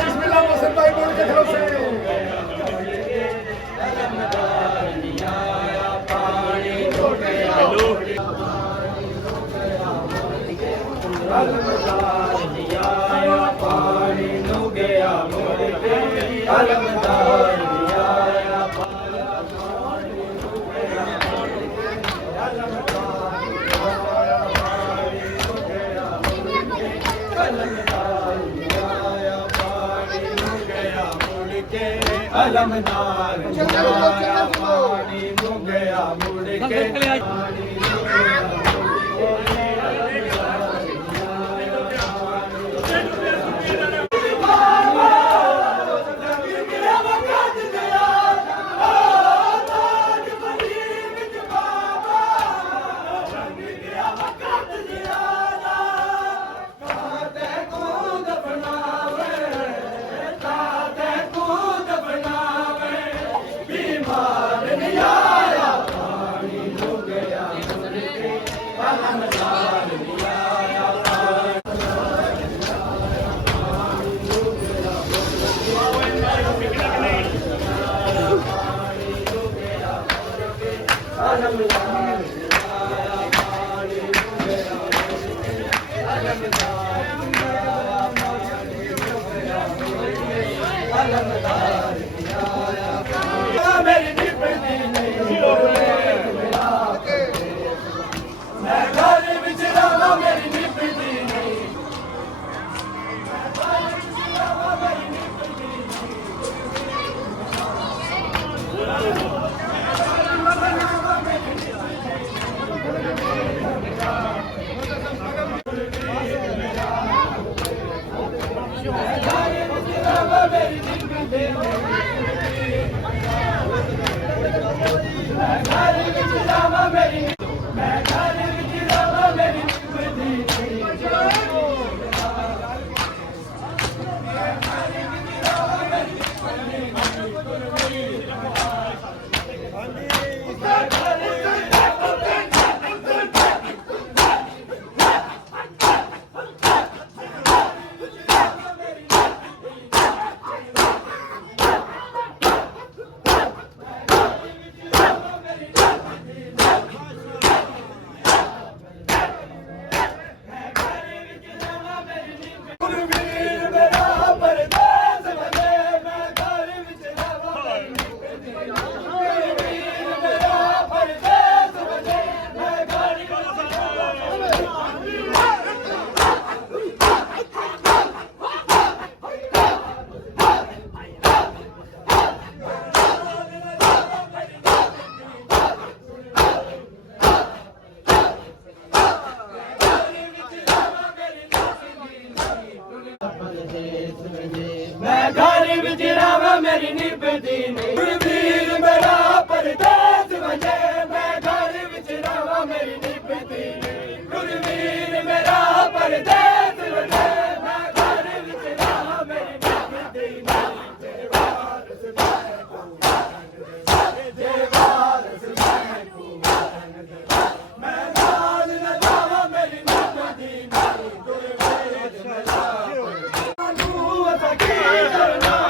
बिस्मिल्लाह मोहसिन भाई बोल के खड़ो से अलमदार पानी नु गया मुड़ के मेरी निभदी नहीं वीर मेरा परदेस वजे मैं घर विच रहां मेरी निभदी नहीं वीर मेरा परदेस वजे मैं घर विच रहां मेरी निभदी नहीं तेरे वारस मैं को तेरे वारस मैं को मैं नाल न जावां मेरी निभदी नहीं तेरे वारस मैं तू असा की करना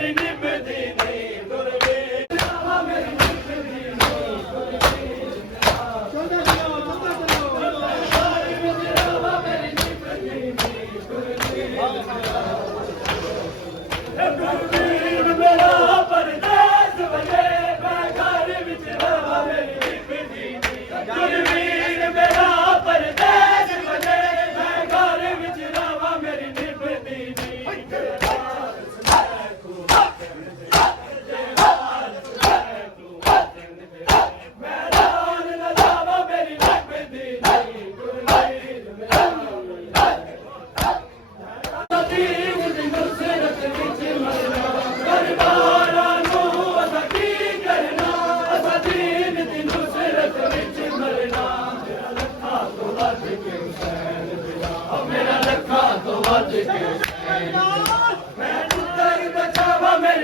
ਮੇਰੀ ਨਿਭਦੀ ਨਹੀਂ ਗੁਰਵੀਰ ਰਾਵਾਂ ਮੇਰੀ ਨਿਭਦੀ ਨਹੀਂ ਗੁਰਵੀਰ ਚਲਦਾ ਚਲੋ ਘਰ ਵਿੱਚ ਰਾਵਾਂ ਮੇਰੀ ਨਿਭਦੀ ਨਹੀਂ ਗੁਰਵੀਰ ਗੁਰਵੀਰ ਮੇਰਾ ਪਰਦੇਸ ਵਜੇ ਮੈਂ ਘਰ ਵਿੱਚ ਰਾਵਾਂ ਮੇਰੀ ਨਿਭਦੀ ਨਹੀਂ ਗੁਰਵੀਰ ਮੇਰਾ ਪਰਦੇਸ ਵਜੇ ਮੈਂ ਘਰ ਵਿੱਚ ਰਾਵਾਂ ਮੇਰੀ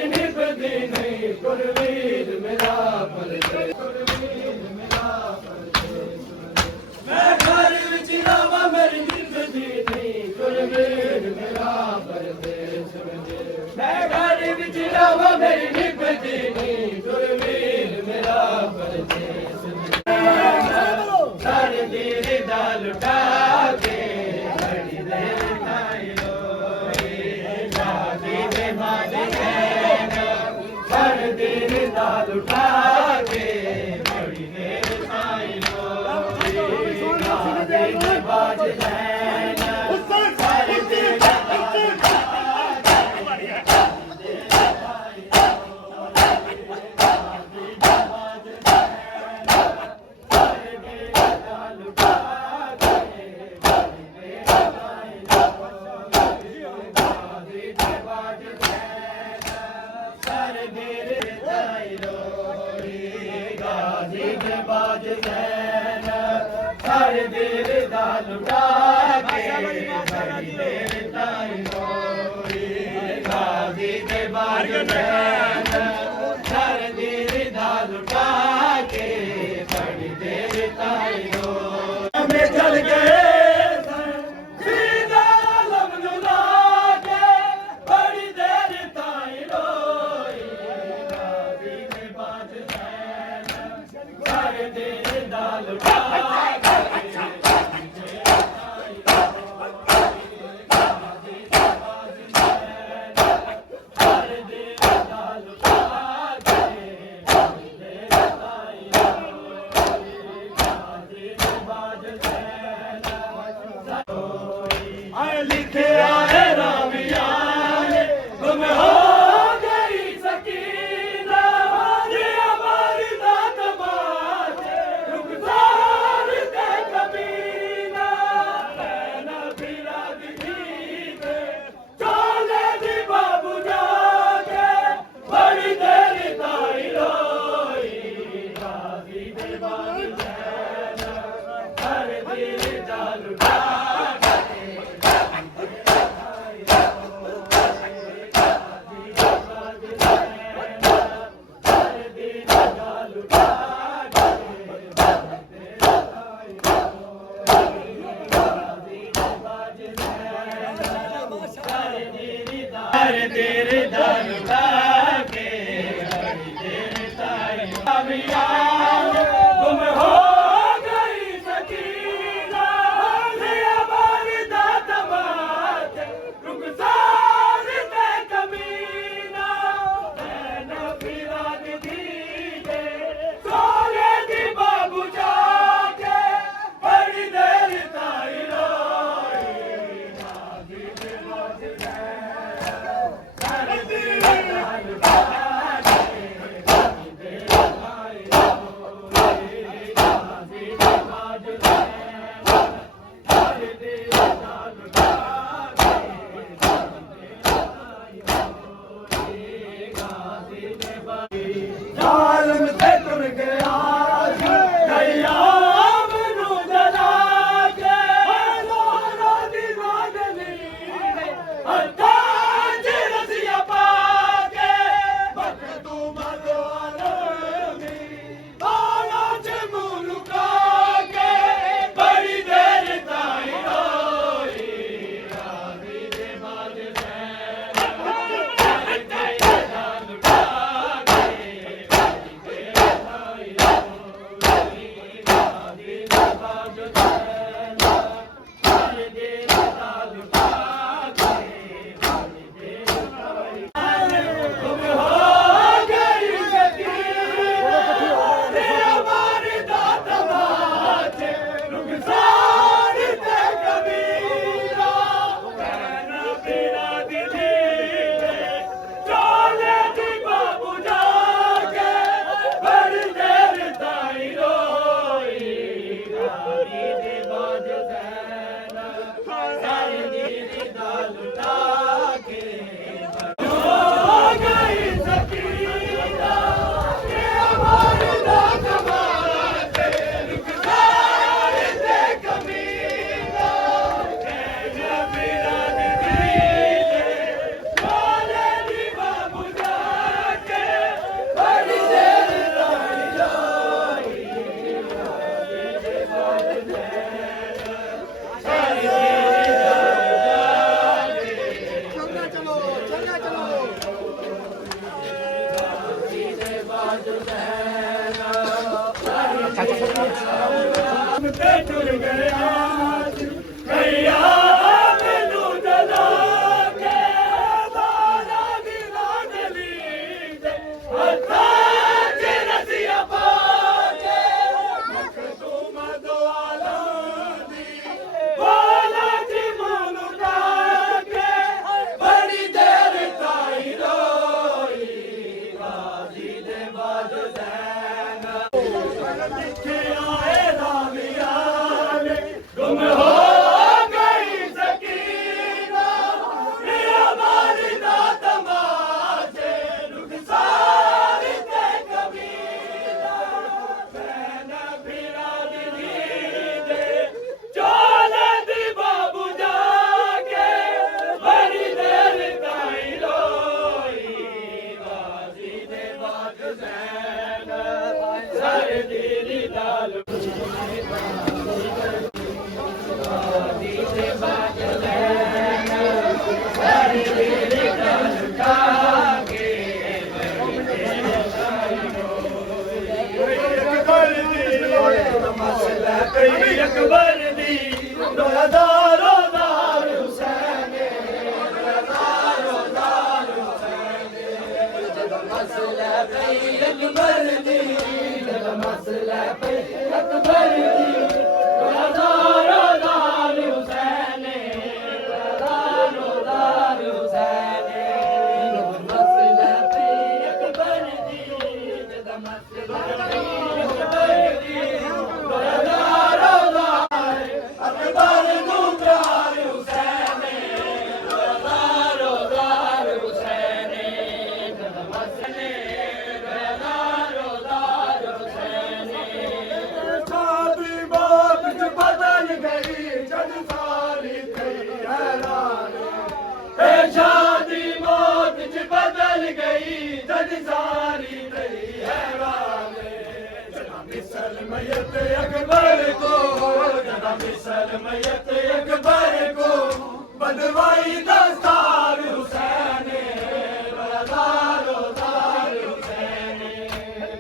ਨਿਭਦੀ ਨਹੀਂ ਗੁਰਵੀਰ ਮੇਰਾ ਪਰਦੇਸ ਗੁਰਵੀਰ ਮੇਰਾ ਪਰਦੇਸ ਮੈਂ ਘਰ ਵਿੱਚ ਰਾਵਾਂ ਮੇਰੀ ਨਿਭਦੀ ਨਹੀਂ ਗੁਰਵੀਰ ਮੇਰਾ ਪਰਦੇਸ ਮੈਂ ਘਰ ਵਿੱਚ ਰਾਵਾਂ ਮੇਰੀ ਨਿਭਦੀ ਨਹੀਂ ਗੁਰਵੀਰ ਮੇਰਾ ਪਰਦੇਸ ਸਾਰੇ ਦੀਰ ਦਾ ਲੁਟਾ ਕੇ ਬੜੀ ਦੇਰ ਤਾਈ ਰੋਏ ਜਾਗੀ ਦੇ ਮਾਦੇ ਹਰ ਦਿਨ ਦਾ ਲੁਟਾ ਕੇ ਬੜੀ ਦੇਰ ਤਾਈ ਰੋਈ ਗਾਦੇ ਦੇ ਬਾਜ ਲੈਣ ਹਰ ਦਿਨ ਦਾ ਲੁਟਾ ਹਰ ਦੇਰ ਦਾ ਲੁਟਾ ਕੇ ਬੜੀ ਦੇਰ ਤਾਈ ਰੋਈ ਗਾਜ਼ੀ ਦੇ ਬਾਜ ਲੈਣ ਹਰ ਦੇਰ ਦਾ ਲੁਟਾ ਕੇ ਬੜੀ ਦੇਰ ਤਾਈ ਰੋਈ ਮੈਂ ਚਲ ਗਏ ਤੇਰੇ ਦਾ ਲੁਟਾ ਕੇ ਬੜੀ ਦੇਰ ਤਾਈ ਗੁੰਮ ਹੋ ਗਈ ਸਕੀਨਾ ਲਿਆਬਾਦ ਦਾ ਤਮਾਚ ਰੁਖਸਾਰ ਤੇ ਕਮੀਨਾ ਮੈਂ ਫਿਰਾਦ ਦੀ ਦੇ ਸੋਲੇ ਦੀ ਬਾਬੂ ਜਾ ਕੇ ਬੜੀ ਦੇਰ ਤਾਈ ਰੋਈ ਨਾਗੀ ਦੇ ਮੋਜ Hare ਤੇ ਟੁਰ ਗਿਆ ਕਈਆ ਮੈਨੂੰ ਜਲਾ ਕੇ ਬਾਲਾ ਦੀ ਲਾਡਲੀ ਦੇ ਹੱਥਾਂ 'ਚ ਰਸੀਆਂ ਪਾ ਕੇ ਮਖਦੂਮ ਦੁਆਲਾਂ ਦੀ ਬਾਲਾ ਜੀ ਮੂੰਹ ਲੁਕਾ ਕੇ ਬੜੀ ਦੇਰ ਤਾਈ ਰੋਈ ਬਾਜੀ ਦੇ ਬਾਜ ਜ਼ੈਨ ਜਿੱਥੇ ਆਏ ਰਾਮੀਆਂ ਨੇ ਗੁੰਮ ਹੋ ਗਈ ਸਕੀਨਾ ਮੇਰਾ ਮਾਰੀ ਦਾ ਤਮਾਸ਼ੇ ਰੁਖਸਾਰ ਤੇ ਕਬੀਲਾ ਮੈਂ ਫਿਰਾ ਦੀ ਦੇ ਚੋਲੇ ਦੀ ਬਾਬੂ ਜਾ ਕੇ ਬੜੀ ਦੇਰ ਤਾਈ ਰੋਈ ਬਾਜੀ ਦੇ ਬਾਜ ਜ਼ੈਨ ਸਾਰੇ ਤੇਰੀ ਦਾਲ ਅਕਬਰ ਦੀ ਰੋਜ਼ਾਦਾਰੋ ਦਾਰ ਹੁਸੈਨ ਰੋਜ਼ਾਦਾਰੋ ਦਾਰ ਹੁਸੈਨ ਜਦੋਂ ਮਸਲਾ ਪਈ ਅਕਬਰ ਦੀ ਜਦੋਂ ਮਸਲਾ ਪਈ ਅਕਬਰ ਦੀ ਰੋਜ਼ਾਦਾਰੋ ਦਾਰ ਹੁਸੈਨ ਰੋਜ਼ਾਦਾਰੋ ਦਾਰ ਹੁਸੈਨ ਜਦੋਂ ਮਸਲਾ ਪਈ ਅਕਬਰ ਦੀ ਜਦੋਂ ਮਸਲਾ ਪਈ ਅਕਬਰ ਦੀ ਰੋਜ਼ਾਦਾਰੋ ਅਕਬਰ ਨੂੰ ਪਿਆਰ ਹੁਸੈਨ ਰੋਜ਼ਾਦਾਰੋ ਦਾਰ ਹੁਸੈਨ ਜਦੋਂ ਮਸਲੇ ਰੋਜ਼ਾਦਾਰੋ ਦਾਰ ਹੁਸੈਨ ਸਾਡੀ ਬਾਤ ਚ ਬਦਲ ਗਈ ਜਦ ਸਾਰੀ ਗਈ ਹੈਰਾਨ ਇਹ ਸ਼ਾਦੀ ਮੌਤ ਚ ਬਦਲ ਗਈ ਜਦ ਸਾਰੀ ਗਈ ਹੈਰਾਨ जना मिसल मैयत अकबर को जना मिसल मैयत अकबर को बदवाई दस्तार हुसैन रज़ारो दार हुसैन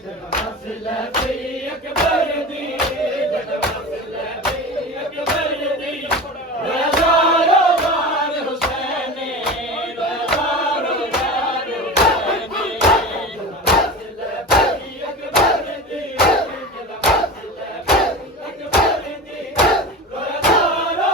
जना मसला पे अकबर दी जना मसला पे अकबर दी रज़ारो दार हुसैन रज़ारो दार हुसैन जना मसला पे अकबर दी जना मसला पे अकबर दी रज़ारो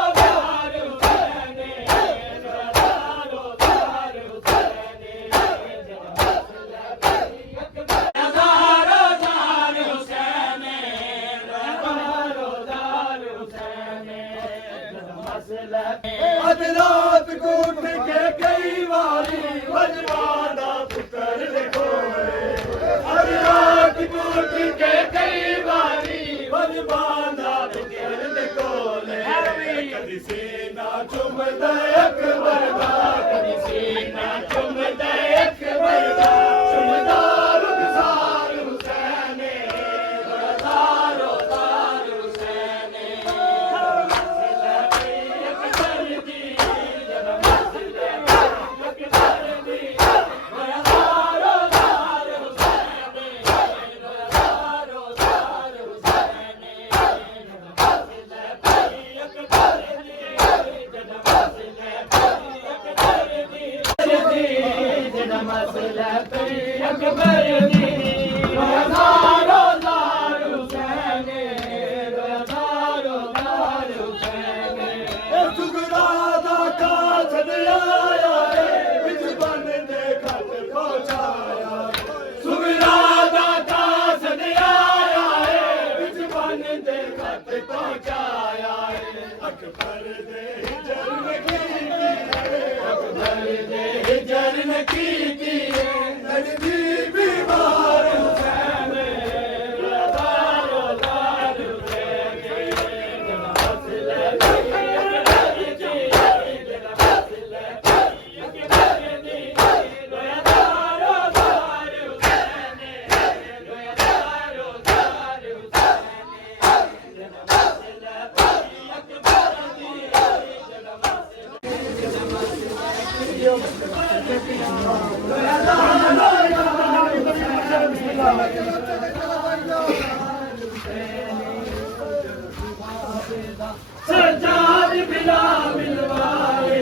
सजाद बिला मिलवाए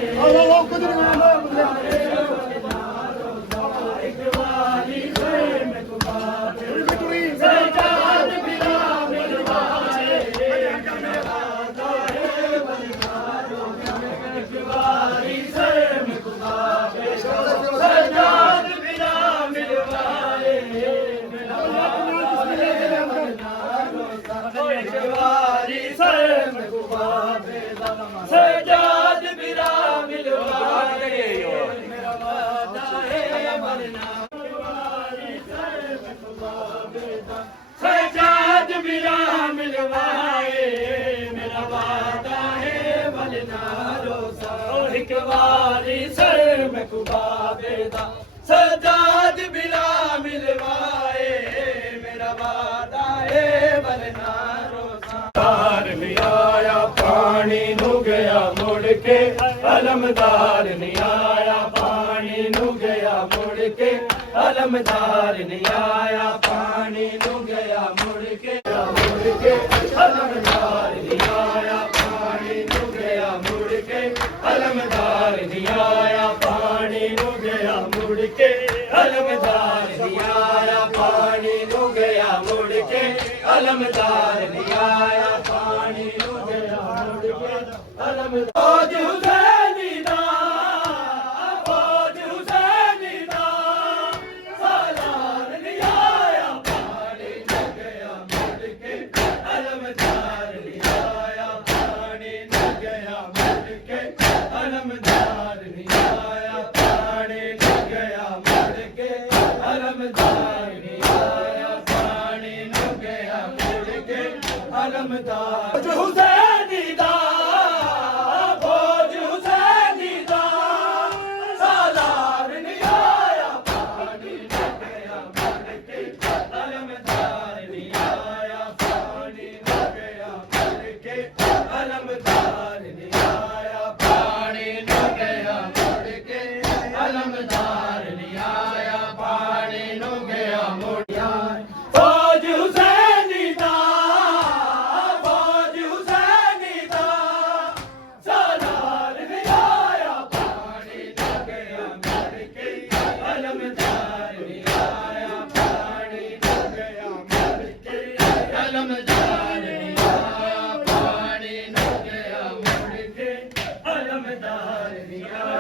इकबाली प्रेम कुबाबे सजाद बिला मिलवाए इकबाली प्रेम कुबाबे सजाद बिला मिलवाए इकबाली प्रेम कुबाबे सजाद बिला मिलवाए मेरा वादा है मरना सजाद बिला मिलवाए मेरा वादा है मरना रोसा एक बारी सर में कुबाबे दा सजाद बिला मिलवाए मेरा वादा है मरना रोसा तार नहीं आया पानी नु गया मुड़ के अलमदार नहीं आया पानी नु गया मुड़ के अलमदार नहीं आया पानी नु गया मुड़ के अलमदार नहीं आया पानी नु गया मुड़ के अलमदार नहीं आया पानी नु गया मुड़ के अलमदार नहीं आया पानी नु गया मुड़ के अलमदार नहीं आया पानी नु गया मुड़ के अलमदार हुसैनी दा फौज हुसैनी दा सालार नहीं आया पानी नु गया मुड़ के अलमदार नहीं आया पानी नु गया मुड़ के अलमदार नहीं आया पानी नु गया मुड़ के अलमदार नहीं आया पानी नु गया मुड़ के अलमदार हुसैनी दा फौज हुसैनी दा सालार नहीं आया पानी नु गया मुड़ के अलमदार नहीं आया पानी नु गया मुड़ के अलमदार नहीं आया पानी नु गया मुड़ के अलमदार नहीं आया पानी नु गया मुड़ फौज हुसैनी दा फौज हुसैनी दा सालार नहीं आया पानी नु गया मुड़ के अलमदार नहीं आया पानी नु गया मुड़ के अलमदार नहीं आया पानी नु गया मुड़ के अलमदार नहीं आया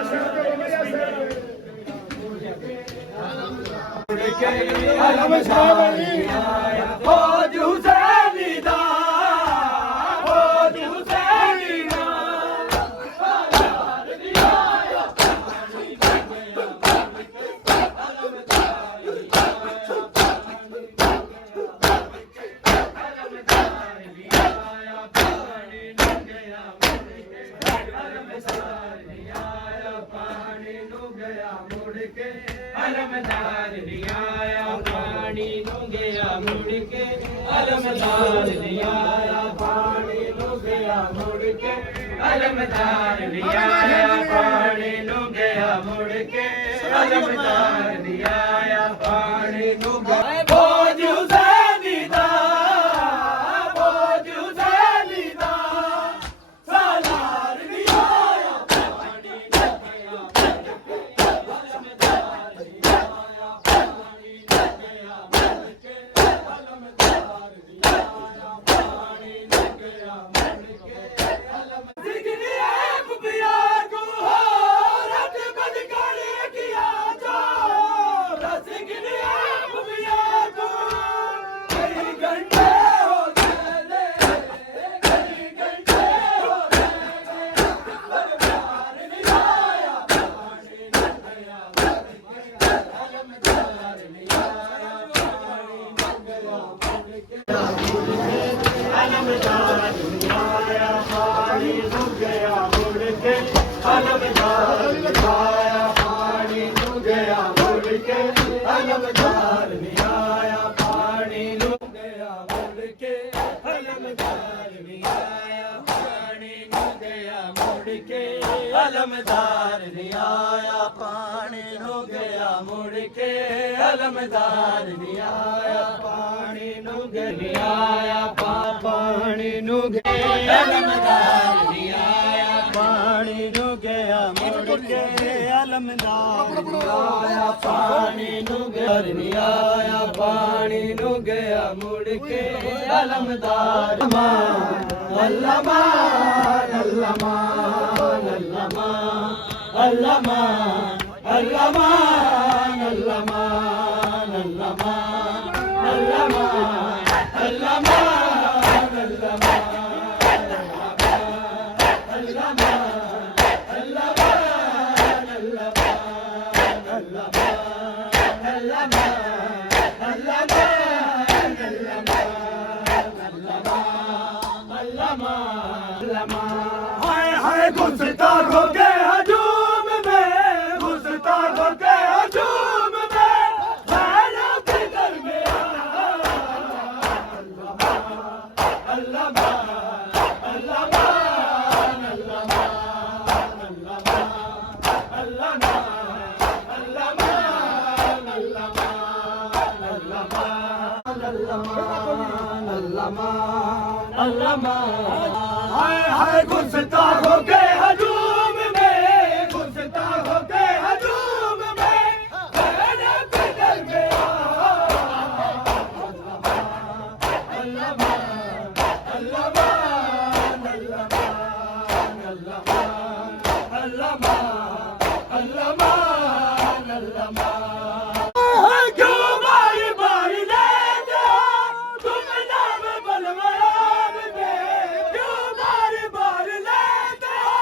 फौज हुसैनी दा फौज हुसैनी दा सालार नहीं आया पानी नु गया मुड़ के अलमदार नहीं आया पानी नु गया मुड़ के अलमदार नहीं आया पानी नु गया मुड़ के अलमदार नहीं आया पानी नु गया मुड़ के अलमदार नहीं आया पानी नु गया मुड़ के अलमदार नहीं आया पानी नु गया मुड़ के अलमदार नहीं आया पानी नु गया मुड़ के अलमदार नहीं आया पानी नु गया फौज हुसैनी दा फौज हुसैनी दा सालार नहीं आया पानी नु गया मुड़ के अलमदार नहीं आया पानी नु गया मुड़ के अलमदार नहीं आया पानी नु गया मुड़ के अलमदार जिगनी एक पिया को हो रट बद कर किया जो रसिगनी एक पिया अलमदार नहीं आया पानी नू नहीं आया पानी नू अलमदार नहीं आया पानी नू गया मुड़ के अलमदार नहीं आया पानी नू नहीं आया पानी नू गया मुड़ के अलमदार अल्लाह मान अल्लाह मान अल्लाह मान अल्लाह मान अल्लाह मान अल्लाह मान अल्लाह मान अल्लाह मान अल्लाह मान अल्लाह मान अल्लाह मान हाय हाय गुस्ताख हो गए हजूम में गुस्ताख हो गए हजूम में हैरा फिकर में अल्लाह मान अल्लाह मान अल्लाह मान अल्लाह मान अल्लाह मान अल्लाह मान अल्लाह मान अल्लाह मान अल्लाह मान अल्लाह मान हाय हाय गुस्ताख हो गए हजूम में गुस्ताख हो गए हजूम में हैरा फिकर में अल्लाह मान अल्लाह मान अल्लाह मान अल्लाह मान अल्लाह मान अल्लाह मान अल्लाह मान क्यों बारी बारी लेते हो तुम नाम बलवान में क्यों बारी बारी लेते हो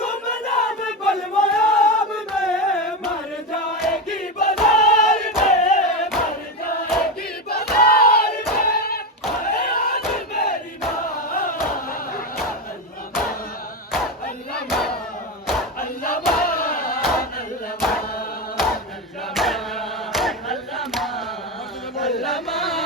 तुम नाम बलवान में मर जाएगी बाजार में मर जाएगी बाजार में हाय आज मेरी माँ अल्लाह मान अल्लाह मान अल्लाह मान अल्लाह मान अल्लाह मान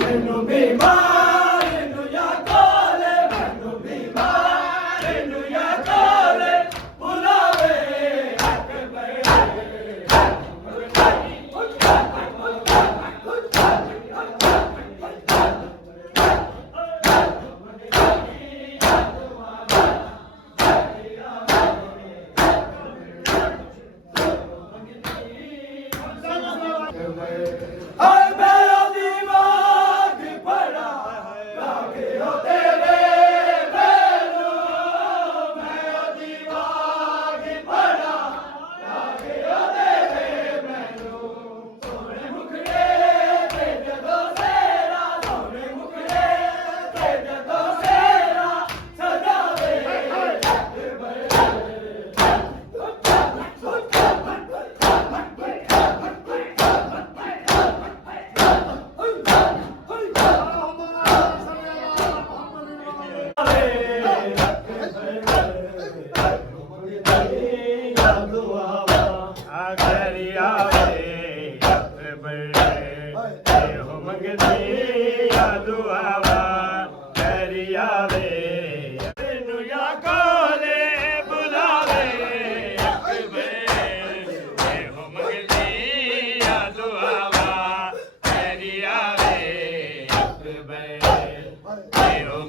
मैनू बीमार मैनू या काले मैनू बीमार मैनू या काले बुलावे हक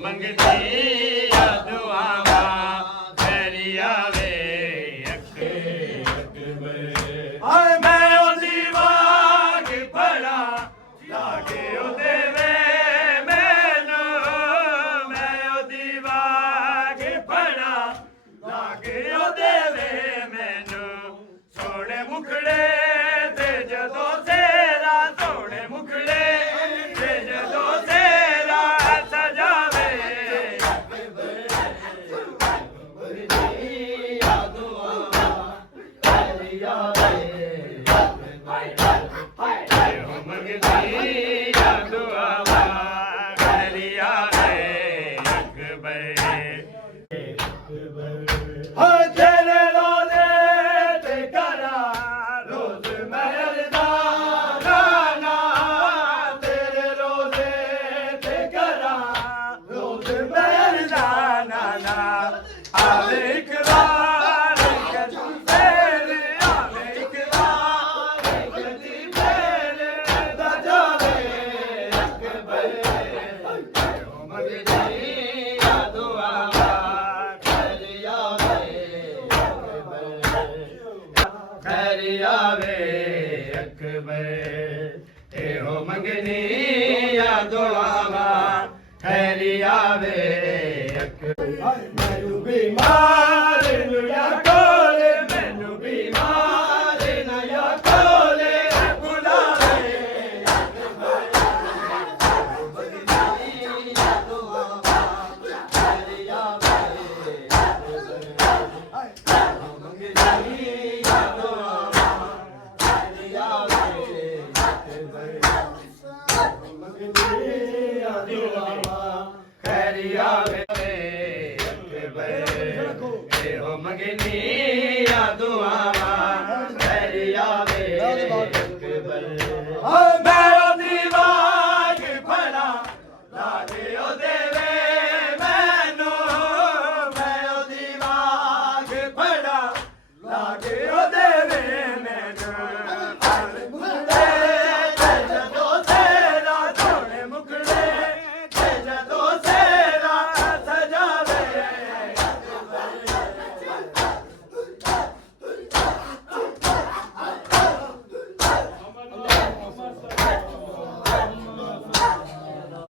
मंगती दुआवा तेरी आवे अख ਵੇ ਇਹੋ ਮੰਗਨੀ ਆ ਦੁਆਵਾ ਖੈਰੀ ਆਵੇ ਮੈਨੂੰ ਬਿਮਾਰ ਨੂੰ ਯਾ ਕੋਲੇ ਮੈਨੂੰ ਬਿਮਾਰ ਨਾ ਯਾ ਕੋਲੇ ਬੁਲਾਵੇ